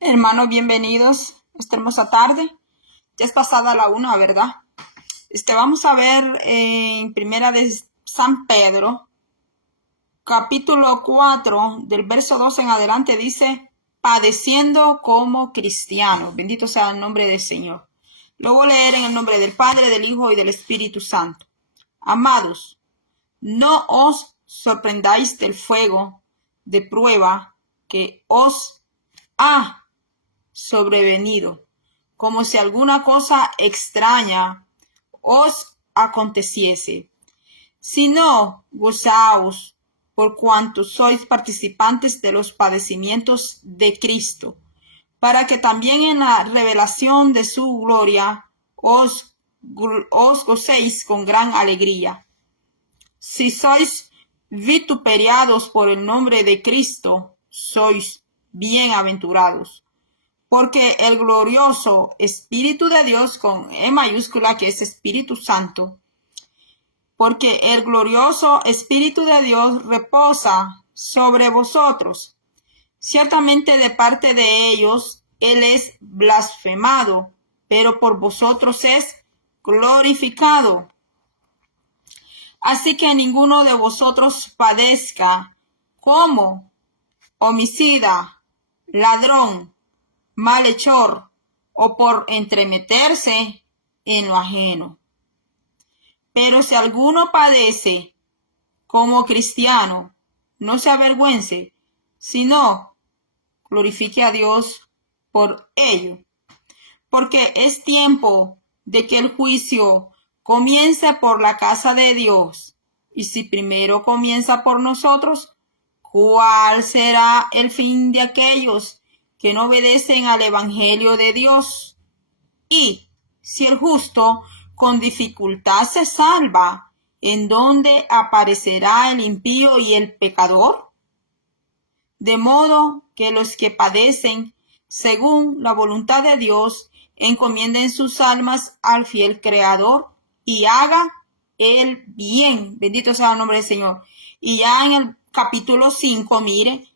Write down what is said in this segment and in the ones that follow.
Hermanos, bienvenidos esta hermosa tarde. Ya es pasada la 1, ¿verdad? Vamos a ver en Primera de San Pedro, capítulo 4, del verso 2 en adelante, dice, padeciendo como cristianos. Bendito sea el nombre del Señor. Lo voy a leer en el nombre del Padre, del Hijo y del Espíritu Santo. Amados, no os sorprendáis del fuego de prueba que os ha sobrevenido, como si alguna cosa extraña os aconteciese, sino gozaos por cuanto sois participantes de los padecimientos de Cristo, para que también en la revelación de su gloria os gocéis con gran alegría. Si sois vituperados por el nombre de Cristo, sois bienaventurados, porque el glorioso Espíritu de Dios, con E mayúscula, que es Espíritu Santo, porque el glorioso Espíritu de Dios reposa sobre vosotros. Ciertamente de parte de ellos Él es blasfemado, pero por vosotros es glorificado. Así que ninguno de vosotros padezca como homicida, ladrón, malhechor o por entremeterse en lo ajeno. Pero si alguno padece como cristiano, no se avergüence, sino glorifique a Dios por ello. Porque es tiempo de que el juicio comience por la casa de Dios. Y si primero comienza por nosotros, ¿cuál será el fin de aquellos que no obedecen al Evangelio de Dios? Y si el justo con dificultad se salva, ¿en dónde aparecerá el impío y el pecador? De modo que los que padecen según la voluntad de Dios encomienden sus almas al fiel Creador y haga el bien. Bendito sea el nombre del Señor. Y ya en el capítulo 5, mire,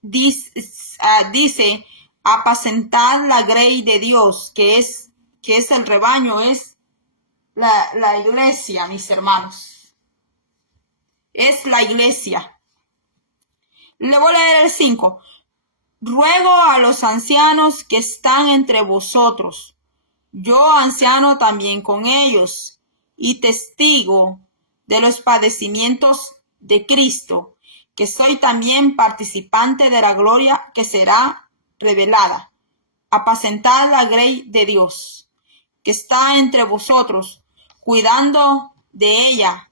dice apacentar la grey de Dios, que es el rebaño, es la iglesia, mis hermanos. Es la iglesia. Le voy a leer el 5. Ruego a los ancianos que están entre vosotros, yo anciano también con ellos, y testigo de los padecimientos de Cristo, que soy también participante de la gloria que será revelada. Apacentad la grey de Dios, que está entre vosotros, cuidando de ella,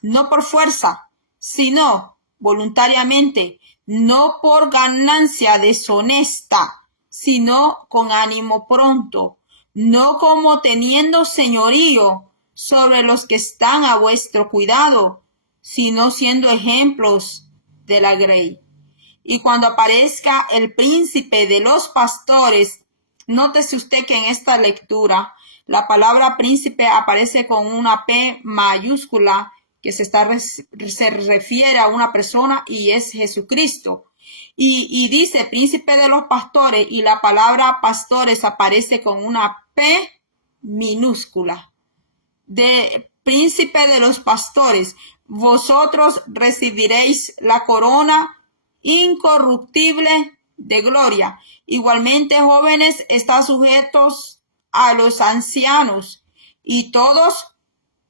no por fuerza, sino voluntariamente, no por ganancia deshonesta, sino con ánimo pronto, no como teniendo señorío sobre los que están a vuestro cuidado, sino siendo ejemplos de la grey. Y cuando aparezca el príncipe de los pastores, nótese usted que en esta lectura la palabra príncipe aparece con una P mayúscula que se refiere a una persona y es Jesucristo. Y dice príncipe de los pastores y la palabra pastores aparece con una P minúscula. De príncipe de los pastores, vosotros recibiréis la corona incorruptible de gloria. Igualmente, jóvenes, están sujetos a los ancianos y todos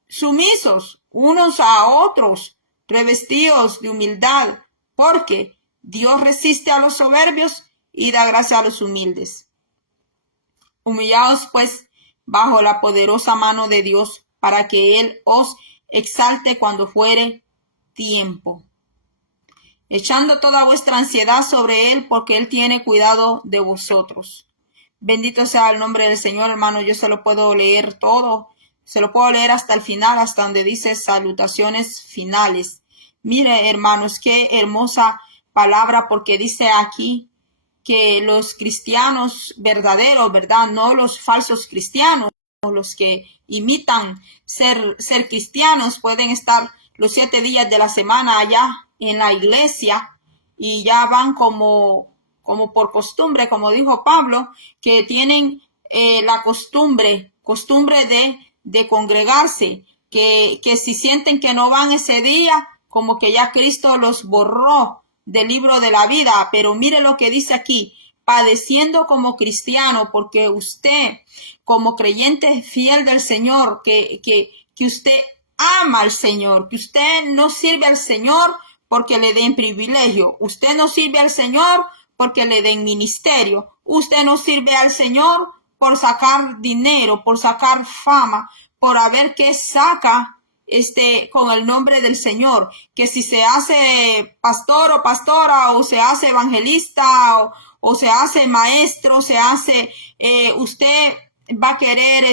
sumisos unos a otros, revestidos de humildad, porque Dios resiste a los soberbios y da gracia a los humildes. Humillaos pues bajo la poderosa mano de Dios, para que Él os exalte cuando fuere tiempo, echando toda vuestra ansiedad sobre Él, porque Él tiene cuidado de vosotros. Bendito sea el nombre del Señor, hermano. Yo se lo puedo leer todo, se lo puedo leer hasta el final, hasta donde dice salutaciones finales. Mire, hermanos, qué hermosa palabra, porque dice aquí que los cristianos verdaderos, ¿verdad? No los falsos cristianos, los que imitan ser cristianos, pueden estar los 7 días de la semana allá en la iglesia y ya van como como por costumbre, como dijo Pablo, que tienen la costumbre de congregarse, que si sienten que no van ese día, como que ya Cristo los borró del libro de la vida. Pero mire lo que dice aquí, padeciendo como cristiano, porque usted, como creyente fiel del Señor, que usted ama al Señor, que usted no sirve al Señor porque le den privilegio, usted no sirve al Señor porque le den ministerio, usted no sirve al Señor por sacar dinero, por sacar fama, por a ver qué saca con el nombre del Señor, que si se hace pastor o pastora, o se hace evangelista, o se hace maestro, se hace, usted va a querer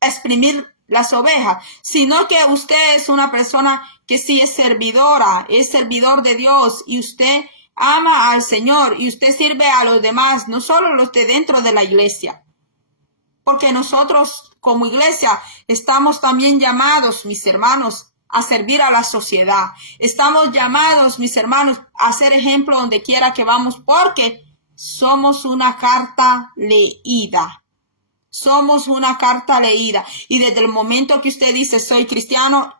exprimir las ovejas, sino que usted es una persona que sí es servidora, es servidor de Dios, y usted ama al Señor y usted sirve a los demás, no solo los de dentro de la iglesia, porque nosotros como iglesia estamos también llamados, mis hermanos, a servir a la sociedad. Estamos llamados, mis hermanos, a ser ejemplo donde quiera que vamos, porque somos una carta leída. Somos una carta leída. Y desde el momento que usted dice soy cristiano,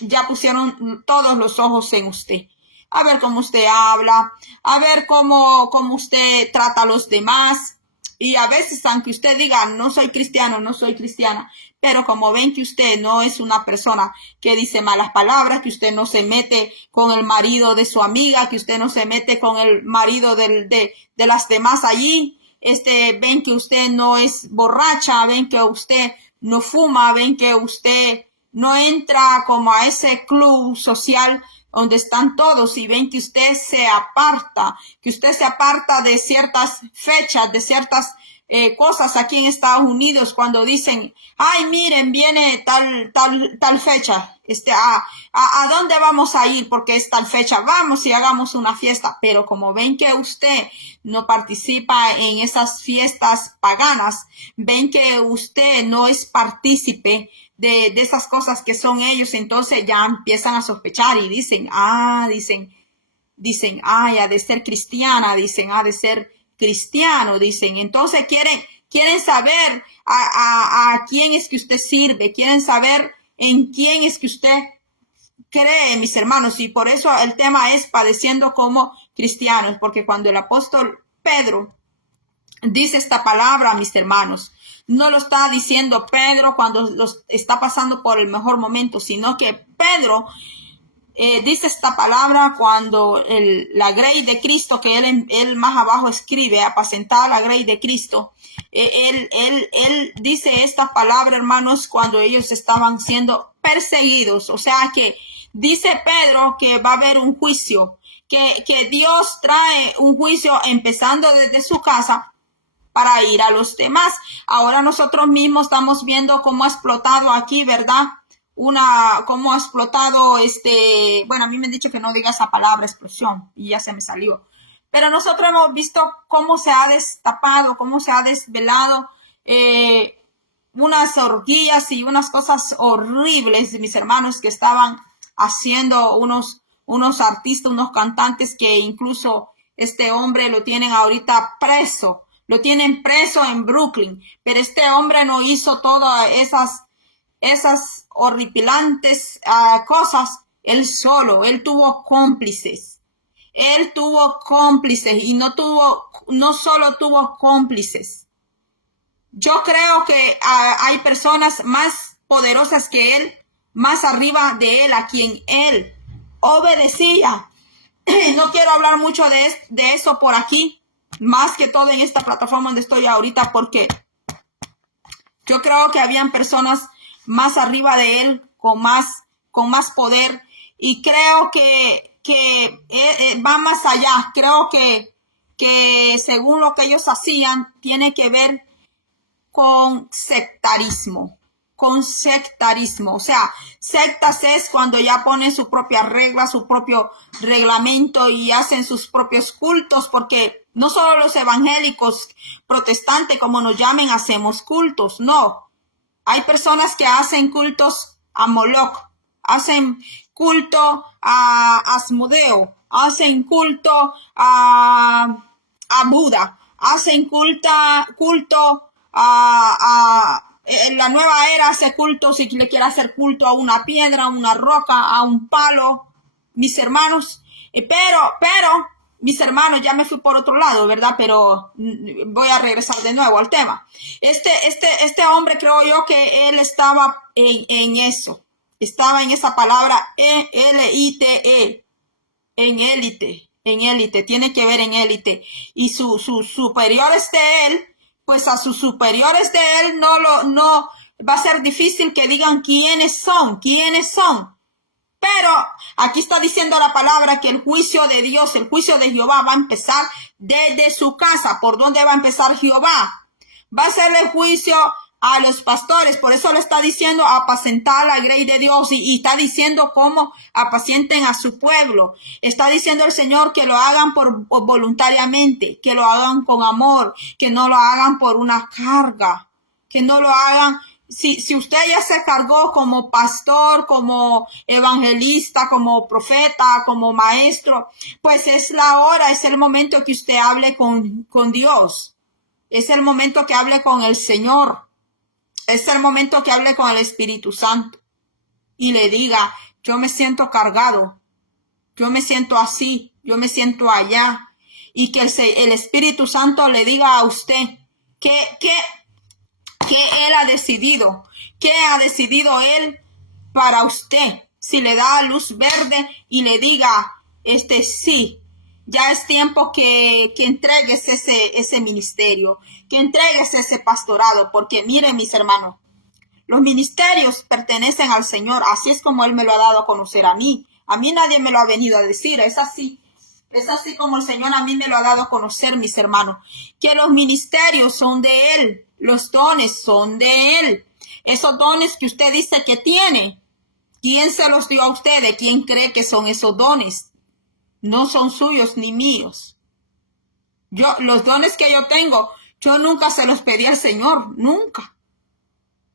ya pusieron todos los ojos en usted. A ver cómo usted habla, a ver cómo usted trata a los demás. Y a veces, aunque usted diga, no soy cristiano, no soy cristiana, pero como ven que usted no es una persona que dice malas palabras, que usted no se mete con el marido de su amiga, que usted no se mete con el marido de las demás allí, ven que usted no es borracha, ven que usted no fuma, ven que usted no entra como a ese club social donde están todos, y ven que usted se aparta de ciertas fechas, de ciertas cosas aquí en Estados Unidos, cuando dicen, ay, miren, viene tal fecha, ¿a dónde vamos a ir? Porque es tal fecha, vamos y hagamos una fiesta. Pero como ven que usted no participa en esas fiestas paganas, ven que usted no es partícipe de esas cosas que son ellos, entonces ya empiezan a sospechar y dicen, ay, ha de ser cristiana, dicen, ha de ser cristiano, dicen. Entonces quieren saber a quién es que usted sirve, quieren saber en quién es que usted cree, mis hermanos. Y por eso el tema es padeciendo como cristianos, porque cuando el apóstol Pedro dice esta palabra, mis hermanos, no lo está diciendo Pedro cuando los está pasando por el mejor momento, sino que Pedro dice esta palabra cuando la grey de Cristo, que él más abajo escribe, apacentar la grey de Cristo, él dice esta palabra, hermanos, cuando ellos estaban siendo perseguidos. O sea que dice Pedro que va a haber un juicio, que Dios trae un juicio empezando desde su casa para ir a los demás. Ahora nosotros mismos estamos viendo cómo ha explotado aquí, ¿verdad? Cómo ha explotado, bueno, a mí me han dicho que no diga esa palabra, explosión, y ya se me salió. Pero nosotros hemos visto cómo se ha destapado, cómo se ha desvelado unas orgías y unas cosas horribles, mis hermanos, que estaban haciendo unos artistas, unos cantantes, que incluso este hombre lo tienen ahorita preso. Lo tienen preso en Brooklyn, pero este hombre no hizo todas esas horripilantes cosas él solo. Él tuvo cómplices. Y no solo tuvo cómplices. Yo creo que hay personas más poderosas que él, más arriba de él, a quien él obedecía. No quiero hablar mucho de eso por aquí, más que todo en esta plataforma donde estoy ahorita, porque yo creo que habían personas más arriba de él, con más poder, y creo que va más allá. Creo que según lo que ellos hacían, tiene que ver con sectarismo. O sea, sectas es cuando ya ponen su propia regla, su propio reglamento, y hacen sus propios cultos, porque no solo los evangélicos protestantes, como nos llamen, hacemos cultos. No, hay personas que hacen cultos a Moloch, hacen culto a Asmodeo, hacen culto a Buda, hacen culto en la nueva era hace culto, si le quiere hacer culto a una piedra, a una roca, a un palo, mis hermanos. Pero, mis hermanos, ya me fui por otro lado, ¿verdad? Pero voy a regresar de nuevo al tema. Este hombre, creo yo que él estaba en eso. Estaba en esa palabra ELITE, en élite, tiene que ver en élite. Y sus superiores de él, pues a sus superiores de él no va a ser difícil que digan quiénes son. Pero aquí está diciendo la palabra que el juicio de Dios, el juicio de Jehová va a empezar desde su casa. ¿Por dónde va a empezar Jehová? Va a ser el juicio a los pastores. Por eso le está diciendo apacentar la grey de Dios y está diciendo cómo apacienten a su pueblo. Está diciendo el Señor que lo hagan por voluntariamente, que lo hagan con amor, que no lo hagan por una carga, que no lo hagan. Si usted ya se cargó como pastor, como evangelista, como profeta, como maestro, pues es la hora, es el momento que usted hable con Dios. Es el momento que hable con el Señor. Es el momento que hable con el Espíritu Santo y le diga, yo me siento cargado, yo me siento así, yo me siento allá. Y que el Espíritu Santo le diga a usted que él ha decidido, qué ha decidido él para usted. Si le da luz verde y le diga, sí, ya es tiempo que entregues ese ministerio, que entregues ese pastorado, porque miren, mis hermanos, los ministerios pertenecen al Señor, así es como Él me lo ha dado a conocer a mí. A mí nadie me lo ha venido a decir, es así como el Señor a mí me lo ha dado a conocer, mis hermanos, que los ministerios son de Él, los dones son de Él. Esos dones que usted dice que tiene, ¿quién se los dio a usted? ¿De quién cree que son esos dones? No son suyos ni míos. Los dones que yo tengo, yo nunca se los pedí al Señor, nunca.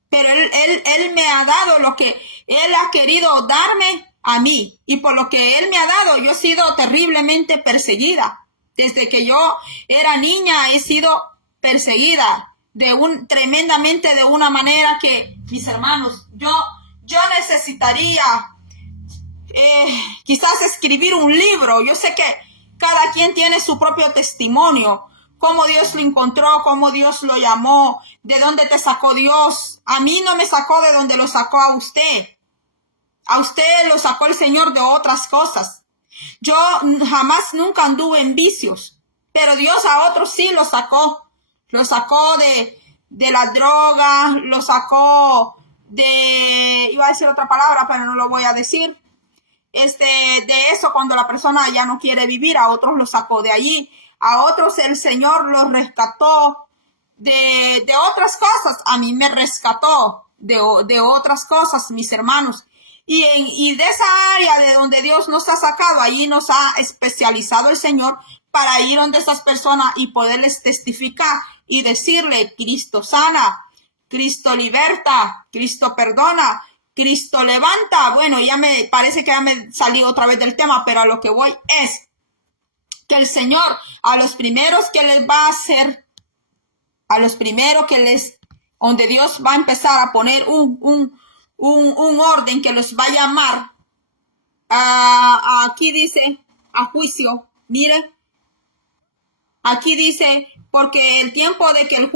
Pero Él me ha dado lo que Él ha querido darme a mí. Y por lo que Él me ha dado, yo he sido terriblemente perseguida. Desde que yo era niña he sido perseguida tremendamente, de una manera que, mis hermanos, yo necesitaría quizás escribir un libro. Yo sé que cada quien tiene su propio testimonio, cómo Dios lo encontró, cómo Dios lo llamó, de dónde te sacó Dios. A mí no me sacó de donde lo sacó a usted. A usted lo sacó el Señor de otras cosas. Yo jamás nunca anduve en vicios, pero Dios a otros sí lo sacó. Lo sacó de la droga, lo sacó iba a decir otra palabra, pero no lo voy a decir. De eso, cuando la persona ya no quiere vivir, a otros lo sacó de allí. A otros el Señor los rescató de otras cosas. A mí me rescató de otras cosas, mis hermanos. Y de esa área de donde Dios nos ha sacado, allí nos ha especializado el Señor para ir donde esas personas y poderles testificar y decirle, Cristo sana, Cristo liberta, Cristo perdona, Cristo levanta. Bueno, ya me parece que ya me salí otra vez del tema, pero a lo que voy es que el Señor a los primeros que les va a hacer, a los primeros donde Dios va a empezar a poner un orden, que los va a llamar, aquí dice, a juicio. Mire, aquí dice, porque es tiempo de que el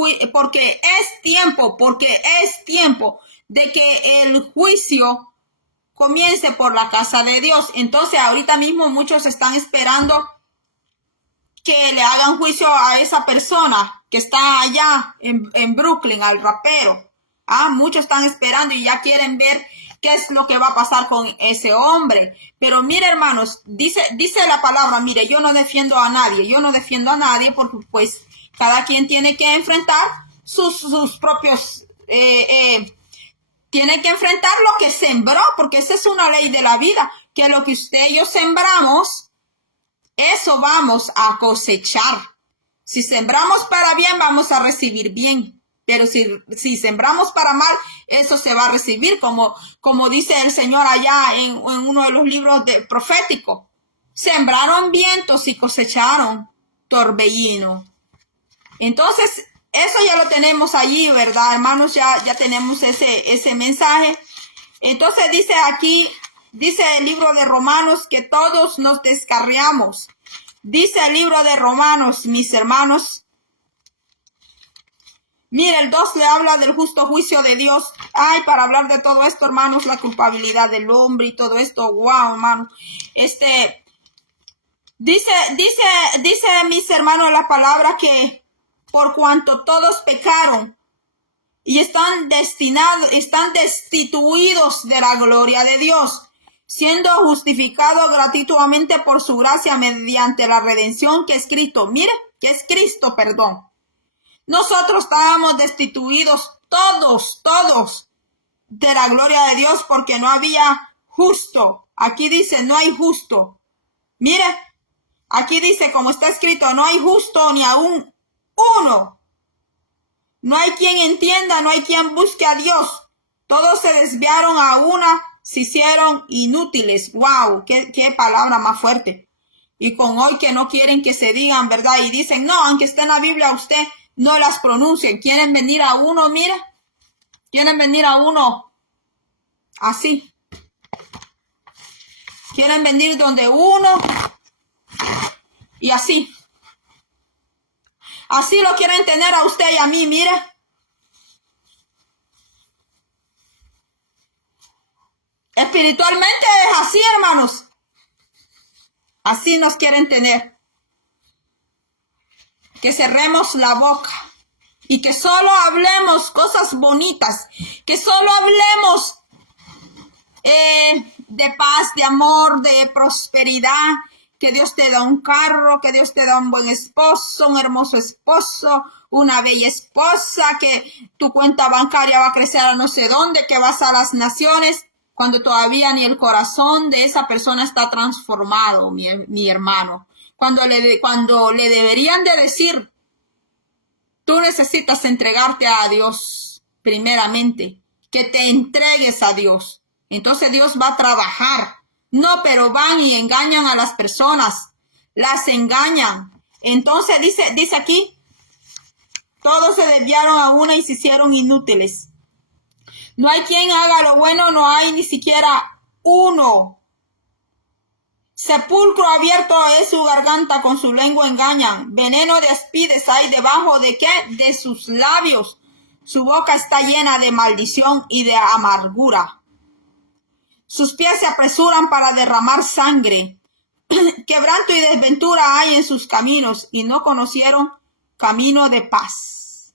juicio comience por la casa de Dios. Entonces, ahorita mismo muchos están esperando que le hagan juicio a esa persona que está allá en Brooklyn, al rapero. Muchos están esperando y ya quieren ver qué es lo que va a pasar con ese hombre. Pero mire, hermanos, dice la palabra, mire, yo no defiendo a nadie porque pues cada quien tiene que enfrentar sus propios, tiene que enfrentar lo que sembró, porque esa es una ley de la vida, que lo que usted y yo sembramos, eso vamos a cosechar. Si sembramos para bien, vamos a recibir bien. Pero si sembramos para mal, eso se va a recibir, como dice el Señor allá en uno de los libros proféticos. sembraron vientos y cosecharon torbellino. Entonces, eso ya lo tenemos allí, ¿verdad, hermanos? Ya tenemos ese mensaje. Entonces dice aquí, dice el libro de Romanos que todos nos descarriamos. Dice el libro de Romanos, mis hermanos. Mira, el 2 le habla del justo juicio de Dios. Ay, para hablar de todo esto, hermanos, la culpabilidad del hombre y todo esto. Wow, hermano. Dice, mis hermanos, la palabra que por cuanto todos pecaron y están destituidos de la gloria de Dios, siendo justificados gratuitamente por su gracia mediante la redención que es Cristo. Mire, que es Cristo, perdón. Nosotros estábamos destituidos todos de la gloria de Dios porque no había justo. Aquí dice, no hay justo. Mire, aquí dice, como está escrito, no hay justo ni aún uno. No hay quien entienda, no hay quien busque a Dios. Todos se desviaron a una, se hicieron inútiles. ¡Wow! ¡Qué palabra más fuerte! Y con hoy que no quieren que se digan, ¿verdad? Y dicen, no, aunque esté en la Biblia, usted no las pronuncien. Quieren venir a uno, mira. Quieren venir a uno así. Quieren venir donde uno y así. Así lo quieren tener a usted y a mí, mira. Espiritualmente es así, hermanos. Así nos quieren tener. Que cerremos la boca y que solo hablemos cosas bonitas, que solo hablemos de paz, de amor, de prosperidad, que Dios te da un carro, que Dios te da un buen esposo, un hermoso esposo, una bella esposa, que tu cuenta bancaria va a crecer a no sé dónde, que vas a las naciones, cuando todavía ni el corazón de esa persona está transformado, mi hermano. Cuando le deberían de decir, tú necesitas entregarte a Dios primeramente, que te entregues a Dios. Entonces Dios va a trabajar. No, pero van y engañan a las personas, las engañan. Entonces dice aquí, todos se desviaron a una y se hicieron inútiles. No hay quien haga lo bueno, no hay ni siquiera uno. Sepulcro abierto es su garganta, con su lengua engañan. Veneno de aspides hay debajo de ¿qué? De sus labios. Su boca está llena de maldición y de amargura. Sus pies se apresuran para derramar sangre. Quebranto y desventura hay en sus caminos y no conocieron camino de paz.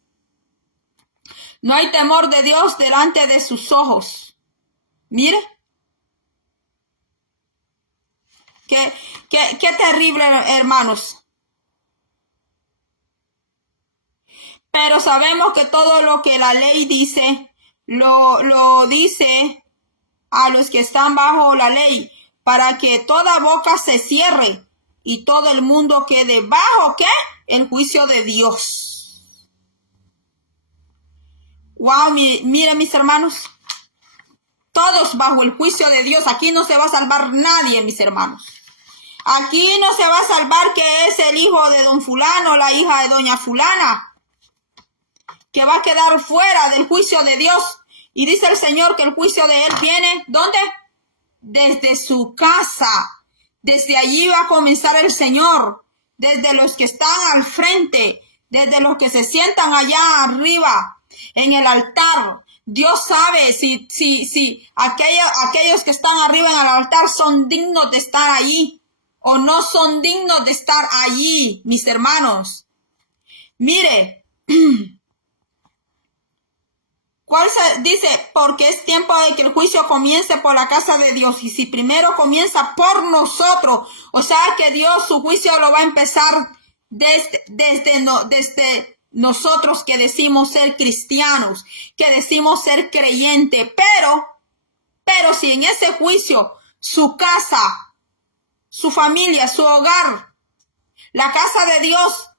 No hay temor de Dios delante de sus ojos. Mire. Qué terrible, hermanos. Pero sabemos que todo lo que la ley dice, lo dice a los que están bajo la ley, para que toda boca se cierre y todo el mundo quede bajo, ¿qué? El juicio de Dios. Wow, miren mis hermanos. Todos bajo el juicio de Dios. Aquí no se va a salvar nadie, mis hermanos. Aquí no se va a salvar que es el hijo de don fulano, la hija de doña fulana, que va a quedar fuera del juicio de Dios. Y dice el Señor que el juicio de él viene, ¿dónde? Desde su casa. Desde allí va a comenzar el Señor. Desde los que están al frente, desde los que se sientan allá arriba, en el altar. Dios sabe si aquellos que están arriba en el altar son dignos de estar allí o no son dignos de estar allí, mis hermanos. Mire, ¿cuál dice? Porque es tiempo de que el juicio comience por la casa de Dios. Y si primero comienza por nosotros, o sea que Dios su juicio lo va a empezar desde nosotros que decimos ser cristianos, que decimos ser creyentes. Pero si en ese juicio su casa, su familia, su hogar, la casa de Dios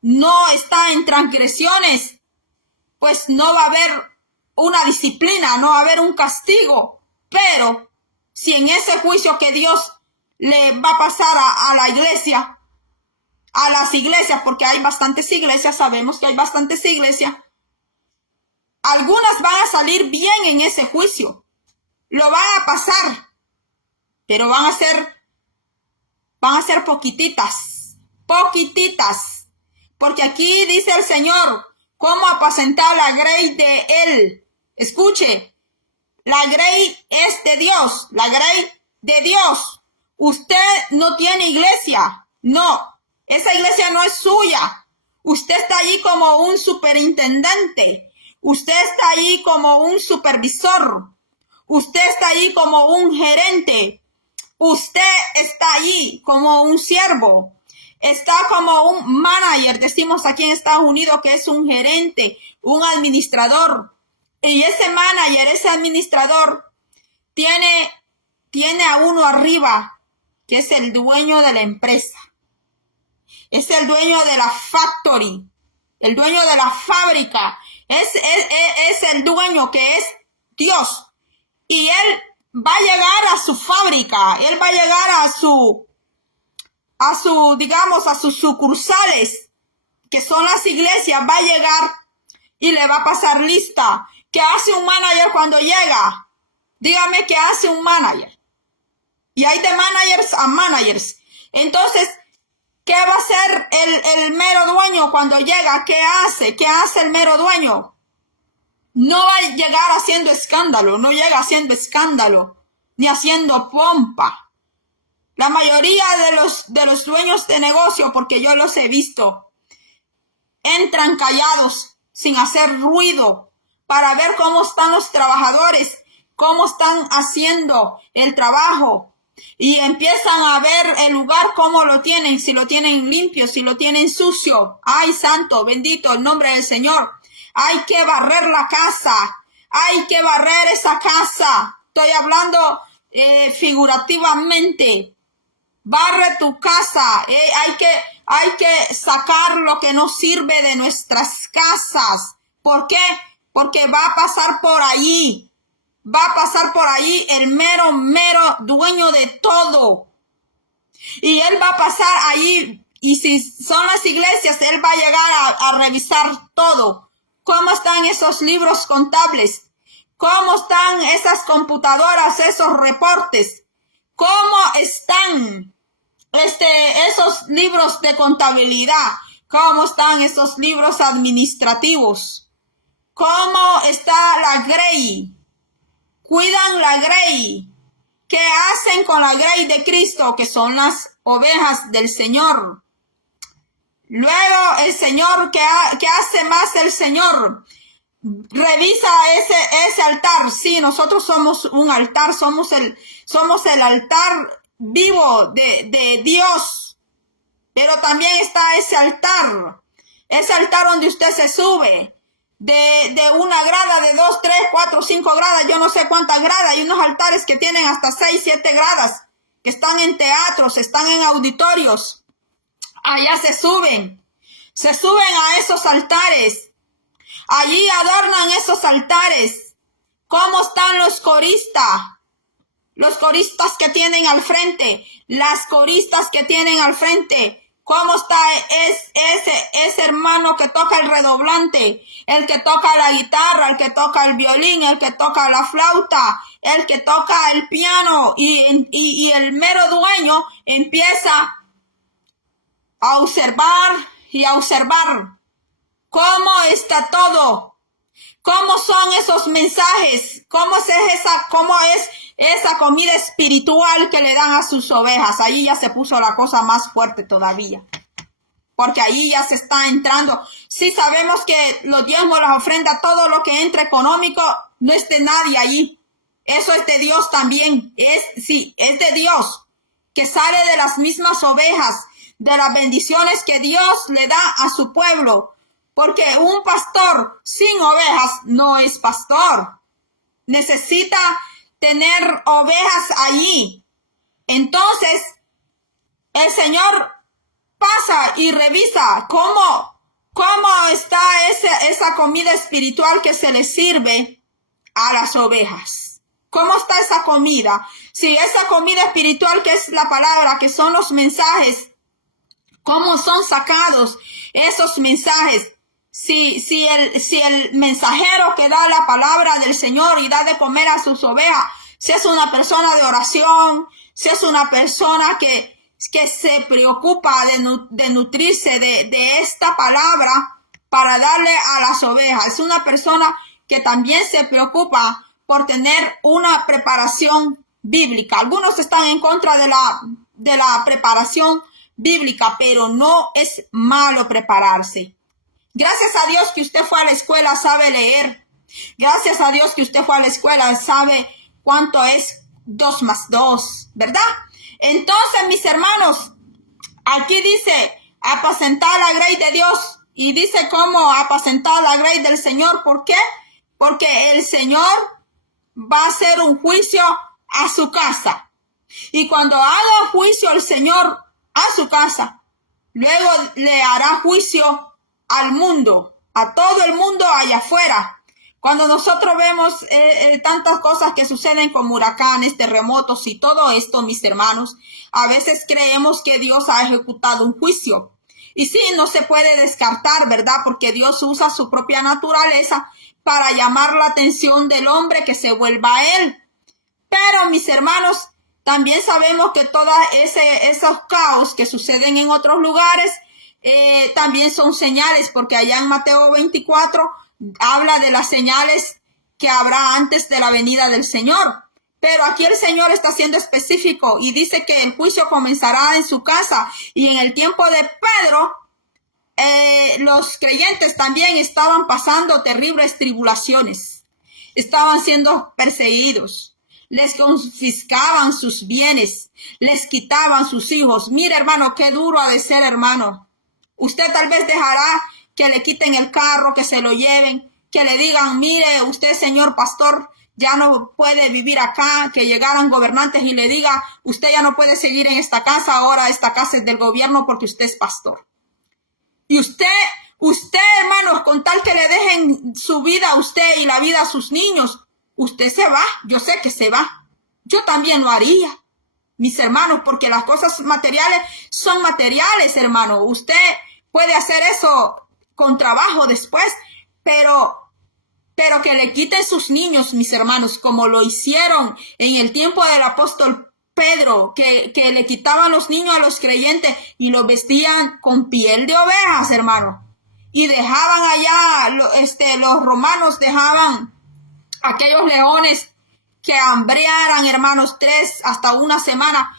no está en transgresiones, pues no va a haber una disciplina, no va a haber un castigo. Pero si en ese juicio que Dios le va a pasar a la iglesia, a las iglesias, porque hay bastantes iglesias, sabemos que hay bastantes iglesias. Algunas van a salir bien en ese juicio, lo van a pasar, pero van a ser poquititas, porque aquí dice el Señor, cómo apacentar la grey de Él. Escuche, la grey es de Dios, la grey de Dios. Usted no tiene iglesia, no, esa iglesia no es suya. Usted está allí como un superintendente, usted está allí como un supervisor, usted está allí como un gerente, usted está allí como un siervo, está como un manager, decimos aquí en Estados Unidos que es un gerente, un administrador. Y ese manager, ese administrador, tiene a uno arriba, que es el dueño de la empresa. Es el dueño de la factory, el dueño de la fábrica. Es el dueño que es Dios. Y él va a llegar a su fábrica, él va a llegar a sus sucursales, que son las iglesias, va a llegar y le va a pasar lista. ¿Qué hace un manager cuando llega? Dígame qué hace un manager. Y hay de managers a managers. Entonces, ¿qué va a hacer el mero dueño cuando llega? ¿Qué hace? ¿Qué hace el mero dueño? No va a llegar haciendo escándalo, no llega haciendo escándalo, ni haciendo pompa. La mayoría de los dueños de negocio, porque yo los he visto, entran callados, sin hacer ruido, para ver cómo están los trabajadores, cómo están haciendo el trabajo. Y empiezan a ver el lugar, cómo lo tienen, si lo tienen limpio, si lo tienen sucio. ¡Ay, santo, bendito el nombre del Señor! Hay que barrer la casa, hay que barrer esa casa. Estoy hablando figurativamente. Barre tu casa, hay que sacar lo que no sirve de nuestras casas. ¿Por qué? Porque va a pasar por allí. Va a pasar por allí el mero dueño de todo. Y él va a pasar allí. Y si son las iglesias, él va a llegar a revisar todo. ¿Cómo están esos libros contables? ¿Cómo están esas computadoras, esos reportes? ¿Cómo están esos libros de contabilidad? ¿Cómo están esos libros administrativos? ¿Cómo está la grey? ¿Cuidan la grey? ¿Qué hacen con la grey de Cristo, que son las ovejas del Señor? Luego el Señor, ¿qué hace más el Señor? Revisa ese altar. Sí, nosotros somos un altar, somos el altar vivo de Dios. Pero también está ese altar donde usted se sube de una grada, de 2, 3, 4, 5 gradas, yo no sé cuántas gradas. Hay unos altares que tienen hasta 6, 7 gradas, que están en teatros, están en auditorios. Allá se suben a esos altares. Allí adornan esos altares. ¿Cómo están los coristas? Los coristas que tienen al frente. Las coristas que tienen al frente. ¿Cómo está ese hermano que toca el redoblante? El que toca la guitarra, el que toca el violín, el que toca la flauta, el que toca el piano. Y el mero dueño empieza a observar y a observar cómo está todo, cómo son esos mensajes, cómo es esa comida espiritual que le dan a sus ovejas. Ahí ya se puso la cosa más fuerte todavía, porque ahí ya se está entrando. Sí sabemos que los diezmos, las ofrendas, todo lo que entra económico, no es de nadie allí. Eso es de Dios también. Es de Dios, que sale de las mismas ovejas, de las bendiciones que Dios le da a su pueblo. Porque un pastor sin ovejas no es pastor. Necesita tener ovejas allí. Entonces, el Señor pasa y revisa cómo está esa comida espiritual que se le sirve a las ovejas. ¿Cómo está esa comida? Si esa comida espiritual que es la palabra, que son los mensajes, ¿cómo son sacados esos mensajes? Si el mensajero que da la palabra del Señor y da de comer a sus ovejas, si es una persona de oración, si es una persona que se preocupa de nutrirse de esta palabra para darle a las ovejas, es una persona que también se preocupa por tener una preparación bíblica. Algunos están en contra de la preparación bíblica, pero no es malo prepararse. Gracias a Dios que usted fue a la escuela, sabe leer. Gracias a Dios que usted fue a la escuela, sabe cuánto es 2 más 2, ¿verdad? Entonces, mis hermanos, aquí dice apacentar la grey de Dios, y dice cómo apacentar la grey del Señor. ¿Por qué? Porque el Señor va a hacer un juicio a su casa. Y cuando haga juicio el Señor a su casa, luego le hará juicio al mundo, a todo el mundo allá afuera. Cuando nosotros vemos tantas cosas que suceden como huracanes, terremotos y todo esto, mis hermanos, a veces creemos que Dios ha ejecutado un juicio. Y sí, no se puede descartar, ¿verdad? Porque Dios usa su propia naturaleza para llamar la atención del hombre que se vuelva a él. Pero, mis hermanos, también sabemos que todos esos caos que suceden en otros lugares también son señales, porque allá en Mateo 24 habla de las señales que habrá antes de la venida del Señor. Pero aquí el Señor está siendo específico y dice que el juicio comenzará en su casa. Y en el tiempo de Pedro, los creyentes también estaban pasando terribles tribulaciones. Estaban siendo perseguidos. Les confiscaban sus bienes. Les quitaban sus hijos. Mire, hermano, qué duro ha de ser, hermano. Usted tal vez dejará que le quiten el carro, que se lo lleven, que le digan, mire, usted, señor pastor, ya no puede vivir acá, que llegaran gobernantes y le diga, usted ya no puede seguir en esta casa, ahora esta casa es del gobierno porque usted es pastor. Y usted, hermanos, con tal que le dejen su vida a usted y la vida a sus niños, usted se va. Yo sé que se va. Yo también lo haría, mis hermanos, porque las cosas materiales son materiales, hermano. Usted puede hacer eso con trabajo después, pero que le quiten sus niños, mis hermanos, como lo hicieron en el tiempo del apóstol Pedro, que le quitaban los niños a los creyentes y los vestían con piel de ovejas, hermano. Y dejaban allá, los romanos dejaban aquellos leones que hambrearan, hermanos, 3 hasta una semana,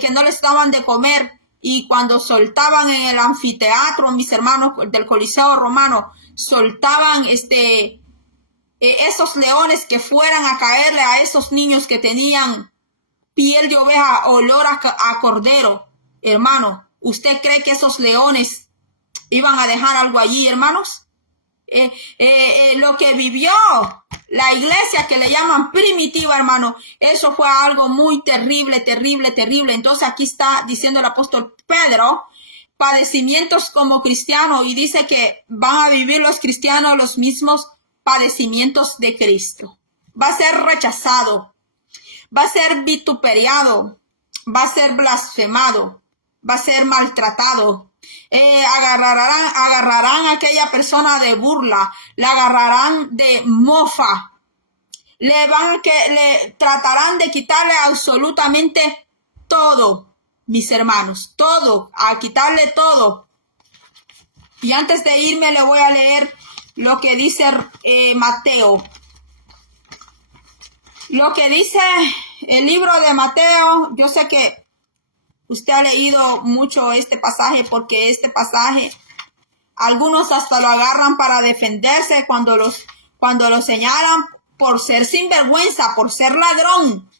que no les daban de comer. Y cuando soltaban en el anfiteatro, mis hermanos, del Coliseo romano, soltaban esos leones que fueran a caerle a esos niños que tenían piel de oveja, olor a cordero. Hermano, ¿usted cree que esos leones iban a dejar algo allí, hermanos? Lo que vivió la iglesia, que le llaman primitiva, hermano, eso fue algo muy terrible, terrible, terrible. Entonces aquí está diciendo el apóstol Pedro, padecimientos como cristianos, y dice que van a vivir los cristianos los mismos padecimientos de Cristo. Va a ser rechazado, va a ser vituperiado, va a ser blasfemado, va a ser maltratado. Agarrarán a aquella persona de burla, la agarrarán de mofa, le tratarán de quitarle absolutamente todo, mis hermanos, todo, a quitarle todo. Y antes de irme le voy a leer lo que dice Mateo. Lo que dice el libro de Mateo, yo sé que usted ha leído mucho este pasaje, porque este pasaje, algunos hasta lo agarran para defenderse cuando lo señalan por ser sinvergüenza, por ser ladrón.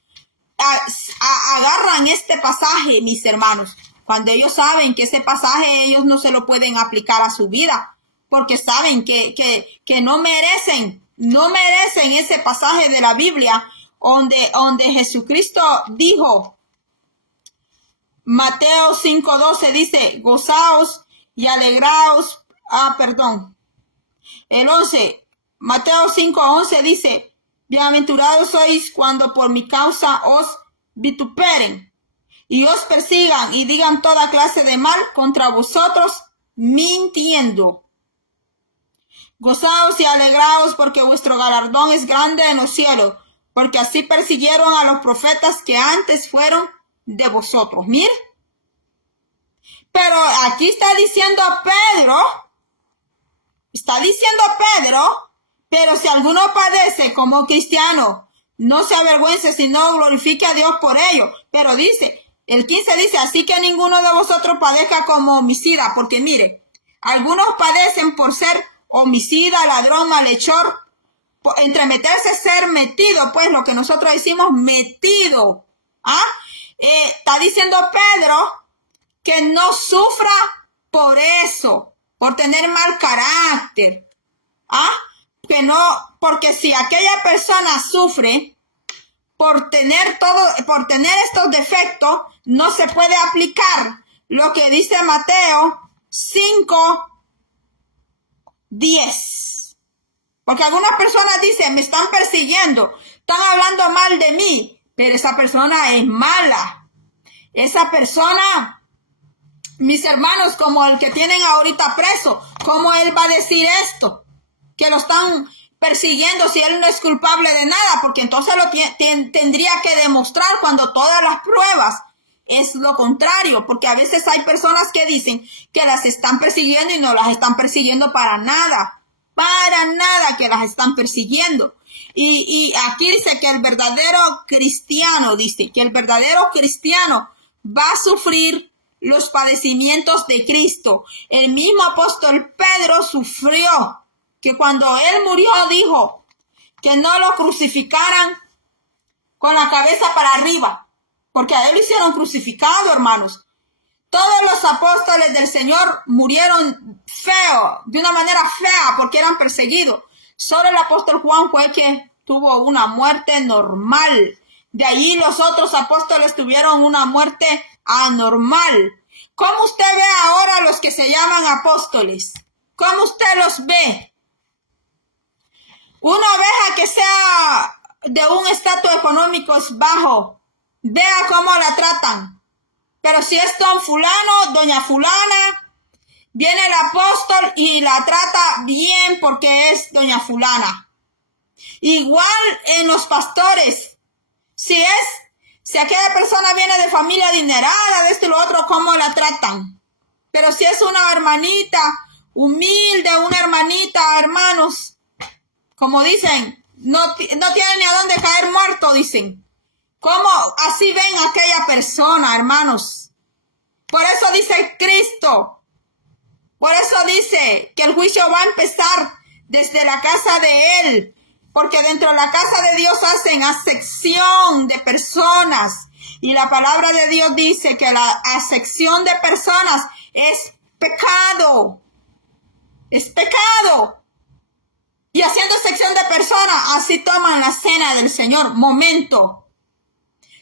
Agarran este pasaje, mis hermanos, cuando ellos saben que ese pasaje ellos no se lo pueden aplicar a su vida, porque saben que no merecen ese pasaje de la Biblia donde Jesucristo dijo, Mateo 5:12 dice, gozaos y alegraos. El 11, Mateo 5:11 dice, Bienaventurados sois cuando por mi causa os vituperen y os persigan y digan toda clase de mal contra vosotros, mintiendo. Gozaos y alegraos porque vuestro galardón es grande en los cielos, porque así persiguieron a los profetas que antes fueron de vosotros. Miren. Pero aquí está diciendo Pedro, pero si alguno padece como cristiano, no se avergüence, sino glorifique a Dios por ello. Pero dice, el 15 dice, así que ninguno de vosotros padezca como homicida, porque mire, algunos padecen por ser homicida, ladrón, malhechor, entremeterse, ser metido, pues lo que nosotros decimos metido. Está diciendo Pedro que no sufra por eso, por tener mal carácter. Que no, porque si aquella persona sufre por tener estos defectos, no se puede aplicar lo que dice Mateo 5:10. Porque algunas personas dicen, me están persiguiendo, están hablando mal de mí, pero esa persona es mala. Esa persona, mis hermanos, como el que tienen ahorita preso, ¿cómo él va a decir esto? Que lo están persiguiendo si él no es culpable de nada, porque entonces lo tendría que demostrar cuando todas las pruebas es lo contrario, porque a veces hay personas que dicen que las están persiguiendo y no las están persiguiendo para nada que las están persiguiendo. Y aquí dice que el verdadero cristiano, va a sufrir los padecimientos de Cristo. El mismo apóstol Pedro sufrió, que cuando él murió dijo que no lo crucificaran con la cabeza para arriba, porque a él lo hicieron crucificado, hermanos. Todos los apóstoles del Señor murieron feo, de una manera fea, porque eran perseguidos. Solo el apóstol Juan fue el que tuvo una muerte normal. De allí los otros apóstoles tuvieron una muerte anormal. ¿Cómo usted ve ahora a los que se llaman apóstoles? ¿Cómo usted los ve? Una oveja que sea de un estatus económico bajo, vea cómo la tratan. Pero si es don fulano, doña fulana, viene el apóstol y la trata bien porque es doña fulana. Igual en los pastores. Si aquella persona viene de familia adinerada, de esto y lo otro, ¿cómo la tratan? Pero si es una hermanita humilde, una hermanita, hermanos, como dicen, no tiene ni a dónde caer muerto, dicen. ¿Cómo así ven a aquella persona, hermanos? Por eso dice Cristo. Por eso dice que el juicio va a empezar desde la casa de Él. Porque dentro de la casa de Dios hacen acepción de personas. Y la palabra de Dios dice que la acepción de personas es pecado. Es pecado. Y haciendo acepción de personas, así toman la cena del Señor. Momento.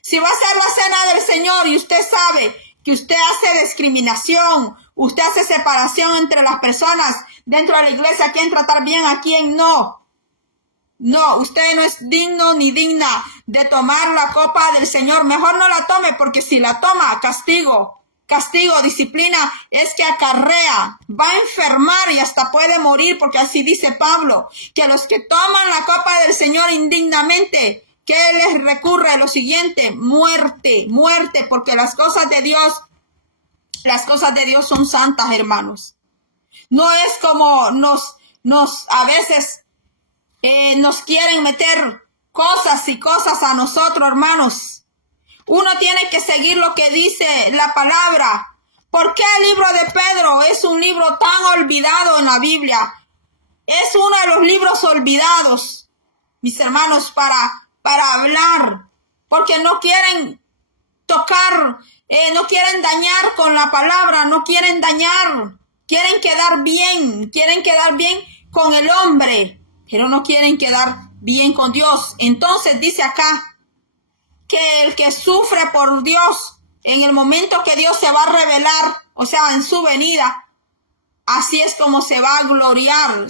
Si va a ser la cena del Señor y usted sabe que usted hace discriminación, usted hace separación entre las personas dentro de la iglesia, a quién tratar bien, a quién no. No, usted no es digno ni digna de tomar la copa del Señor. Mejor no la tome, porque si la toma, castigo, disciplina, es que acarrea, va a enfermar y hasta puede morir, porque así dice Pablo, que los que toman la copa del Señor indignamente, ¿qué les recurre? Lo siguiente, muerte, porque las cosas de Dios son santas, hermanos. No es como nos a veces nos quieren meter cosas a nosotros, hermanos. Uno tiene que seguir lo que dice la palabra. ¿Por qué el libro de Pedro es un libro tan olvidado en la Biblia? Es uno de los libros olvidados, mis hermanos, para hablar, porque no quieren tocar, no quieren dañar con la palabra, no quieren dañar, quieren quedar bien con el hombre, pero no quieren quedar bien con Dios. Entonces dice acá que el que sufre por Dios, en el momento que Dios se va a revelar, o sea, en su venida, así es como se va a gloriar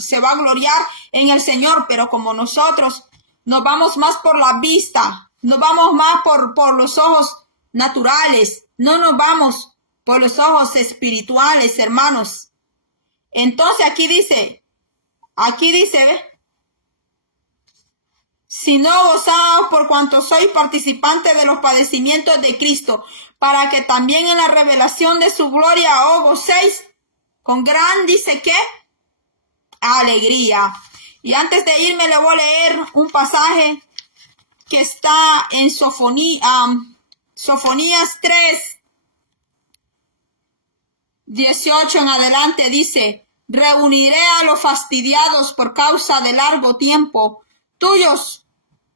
en el Señor. Pero como nosotros nos vamos más por la vista, nos vamos más por los ojos naturales, no nos vamos por los ojos espirituales, hermanos. Entonces aquí dice, ¿ve? Si no gozaos por cuanto sois participantes de los padecimientos de Cristo, para que también en la revelación de su gloria os gocéis con gran, dice ¿qué? Alegría. Y antes de irme le voy a leer un pasaje que está en Sofonías 3, 18 en adelante, dice: reuniré a los fastidiados por causa de largo tiempo. Tuyos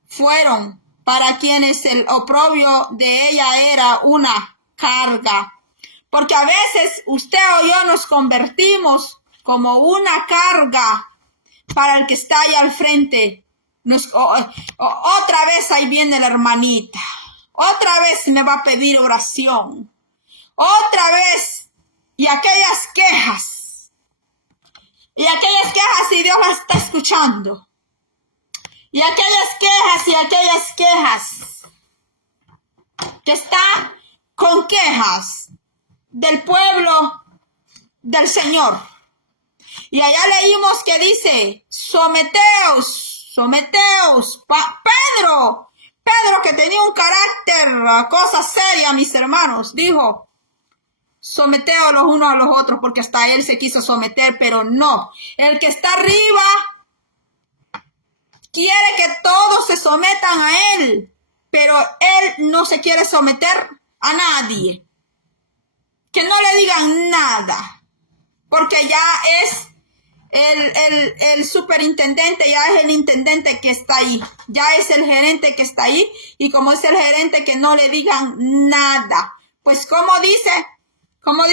fueron, para quienes el oprobio de ella era una carga. Porque a veces usted o yo nos convertimos como una carga para el que está ahí al frente. Otra vez ahí viene la hermanita. Otra vez me va a pedir oración. Otra vez. Y aquellas quejas. Y Dios las está escuchando. Y aquellas quejas que está con quejas del pueblo del Señor. Y allá leímos que dice, someteos. Pedro que tenía un carácter, cosa seria, mis hermanos, dijo, someteos los unos a los otros, porque hasta él se quiso someter, pero no. El que está arriba quiere que todos se sometan a él, pero él no se quiere someter a nadie. Que no le digan nada, porque ya es el superintendente, ya es el intendente que está ahí, ya es el gerente que está ahí, y como es el gerente, que no le digan nada. Pues como dice 1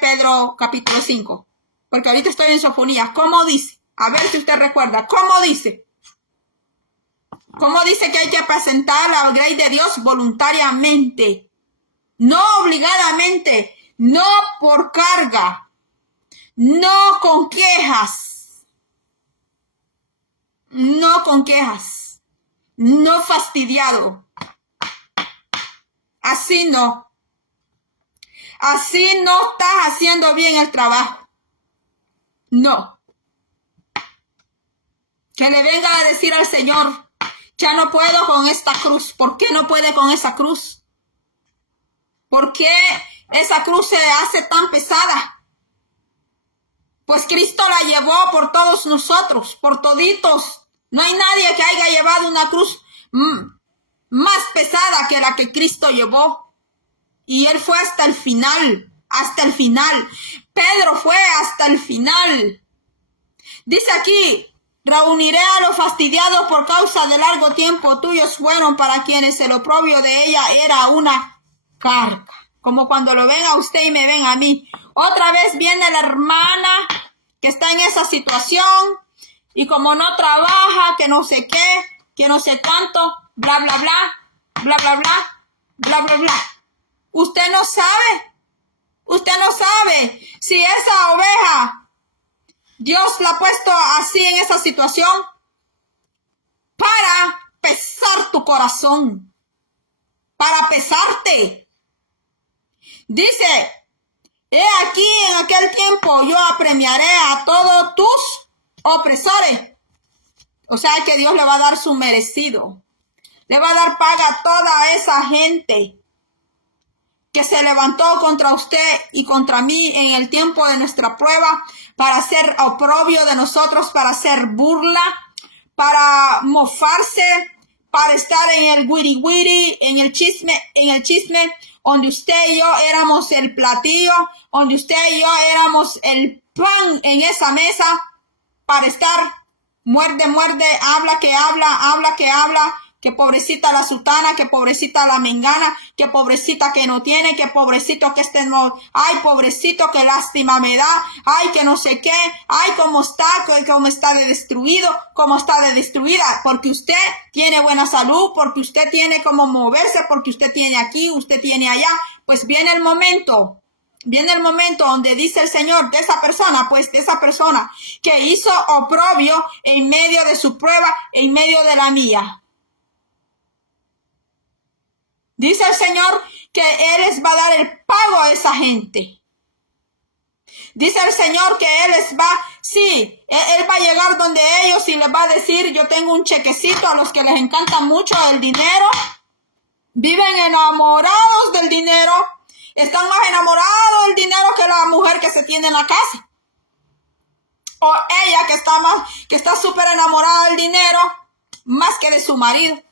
Pedro capítulo 5, porque ahorita estoy en Sofonías. ¿Cómo dice? A ver si usted recuerda. ¿Cómo dice? ¿Cómo dice que hay que apacentar la grey de Dios voluntariamente? No obligadamente, no por carga, no con quejas, no fastidiado. Así no estás haciendo bien el trabajo. No. Que le venga a decir al Señor, ya no puedo con esta cruz. ¿Por qué no puede con esa cruz? ¿Por qué esa cruz se hace tan pesada? Pues Cristo la llevó por todos nosotros, por toditos. No hay nadie que haya llevado una cruz más pesada que la que Cristo llevó. Y él fue hasta el final, Pedro fue hasta el final. Dice aquí, reuniré a los fastidiados por causa de largo tiempo. Tuyos fueron, para quienes el oprobio de ella era una carga. Como cuando lo ven a usted y me ven a mí. Otra vez viene la hermana que está en esa situación, y como no trabaja, que no sé qué, que no sé cuánto, bla, bla, bla, bla, bla, bla, bla, bla, bla. Usted no sabe si esa oveja Dios la ha puesto así en esa situación para pesar tu corazón, para pesarte. Dice, he aquí en aquel tiempo yo apremiaré a todos tus opresores. O sea que Dios le va a dar su merecido. Le va a dar paga a toda esa gente que se levantó contra usted y contra mí en el tiempo de nuestra prueba, para hacer oprobio de nosotros, para hacer burla, para mofarse, para estar en el wiri wiri, en el chisme, donde usted y yo éramos el platillo, donde usted y yo éramos el pan en esa mesa, para estar muerde, habla que habla, que pobrecita la sultana, que pobrecita la mengana, que pobrecita que no tiene, que pobrecito que no, ay, pobrecito, que lástima me da, ay, que no sé qué, ay, cómo está de destruido, cómo está de destruida, porque usted tiene buena salud, porque usted tiene cómo moverse, porque usted tiene aquí, usted tiene allá. Pues viene el momento Viene el momento donde dice el Señor de esa persona, pues de esa persona que hizo oprobio en medio de su prueba, en medio de la mía. Dice el Señor que Él les va a dar el pago a esa gente. Dice el Señor que Él les va, sí, Él va a llegar donde ellos y les va a decir, yo tengo un chequecito a los que les encanta mucho el dinero. Viven enamorados del dinero. Están más enamorados del dinero que la mujer que se tiene en la casa. O ella que está súper enamorada del dinero, más que de su marido.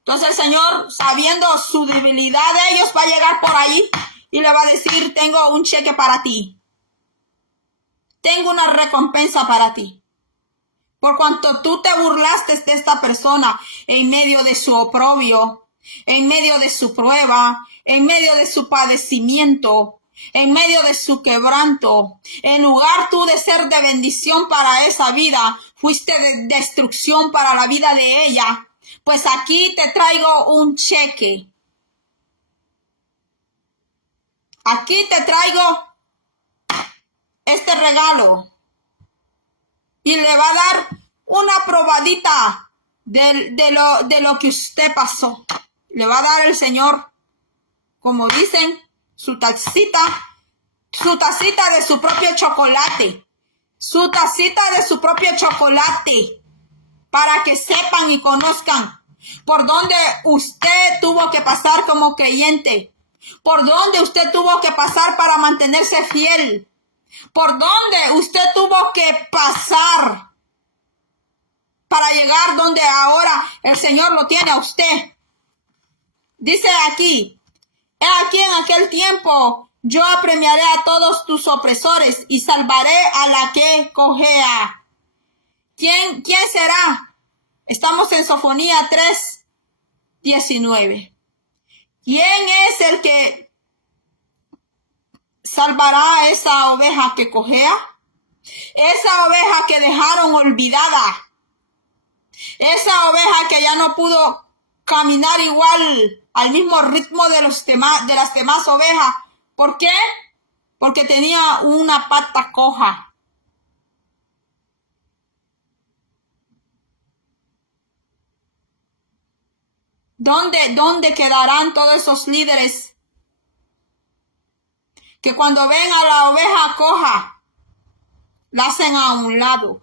Entonces el Señor, sabiendo su debilidad de ellos, va a llegar por ahí y le va a decir, tengo un cheque para ti. Tengo una recompensa para ti. Por cuanto tú te burlaste de esta persona en medio de su oprobio, en medio de su prueba, en medio de su padecimiento, en medio de su quebranto. En lugar tú de ser de bendición para esa vida, fuiste de destrucción para la vida de ella. Pues aquí te traigo un cheque. Aquí te traigo este regalo y le va a dar una probadita de lo que usted pasó. Le va a dar el Señor, como dicen, su tacita de su propio chocolate, para que sepan y conozcan por dónde usted tuvo que pasar como creyente, por dónde usted tuvo que pasar para mantenerse fiel, por dónde usted tuvo que pasar para llegar donde ahora el Señor lo tiene a usted. Dice aquí, he aquí en aquel tiempo yo apremiaré a todos tus opresores y salvaré a la que cojea. ¿Quién será? Estamos en Sofonía 3:19. ¿Quién es el que salvará a esa oveja que cojea? Esa oveja que dejaron olvidada. Esa oveja que ya no pudo caminar igual al mismo ritmo de las demás ovejas. ¿Por qué? Porque tenía una pata coja. ¿Dónde quedarán todos esos líderes que cuando ven a la oveja coja, la hacen a un lado?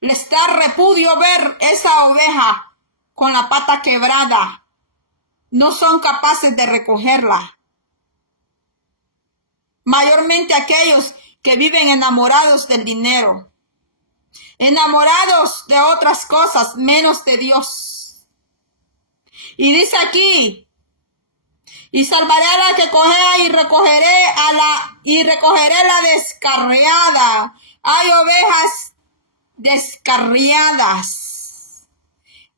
Les da repudio ver esa oveja con la pata quebrada. No son capaces de recogerla. Mayormente aquellos que viven enamorados del dinero, enamorados de otras cosas, menos de Dios. Y dice aquí, y salvaré a la que cojea y recogeré la descarriada. Hay ovejas descarriadas.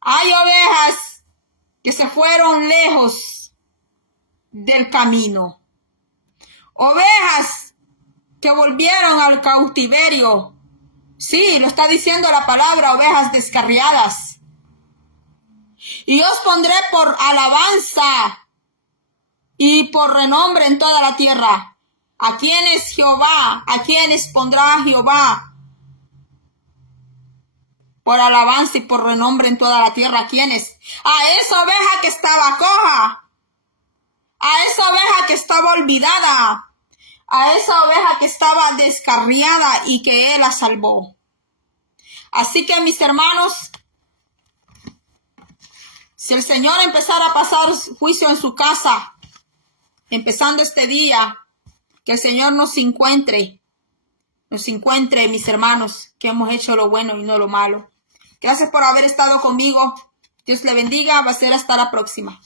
Hay ovejas que se fueron lejos del camino. Ovejas que volvieron al cautiverio. Sí, lo está diciendo la palabra, ovejas descarriadas. Y os pondré por alabanza y por renombre en toda la tierra. ¿A quién es Jehová? ¿A quiénes pondrá Jehová por alabanza y por renombre en toda la tierra? ¿A quiénes? A esa oveja que estaba coja, a esa oveja que estaba olvidada, a esa oveja que estaba descarriada y que Él la salvó. Así que, mis hermanos, si el Señor empezara a pasar juicio en su casa, empezando este día, que el Señor nos encuentre, mis hermanos, que hemos hecho lo bueno y no lo malo. Gracias por haber estado conmigo. Dios le bendiga. Va a ser hasta la próxima.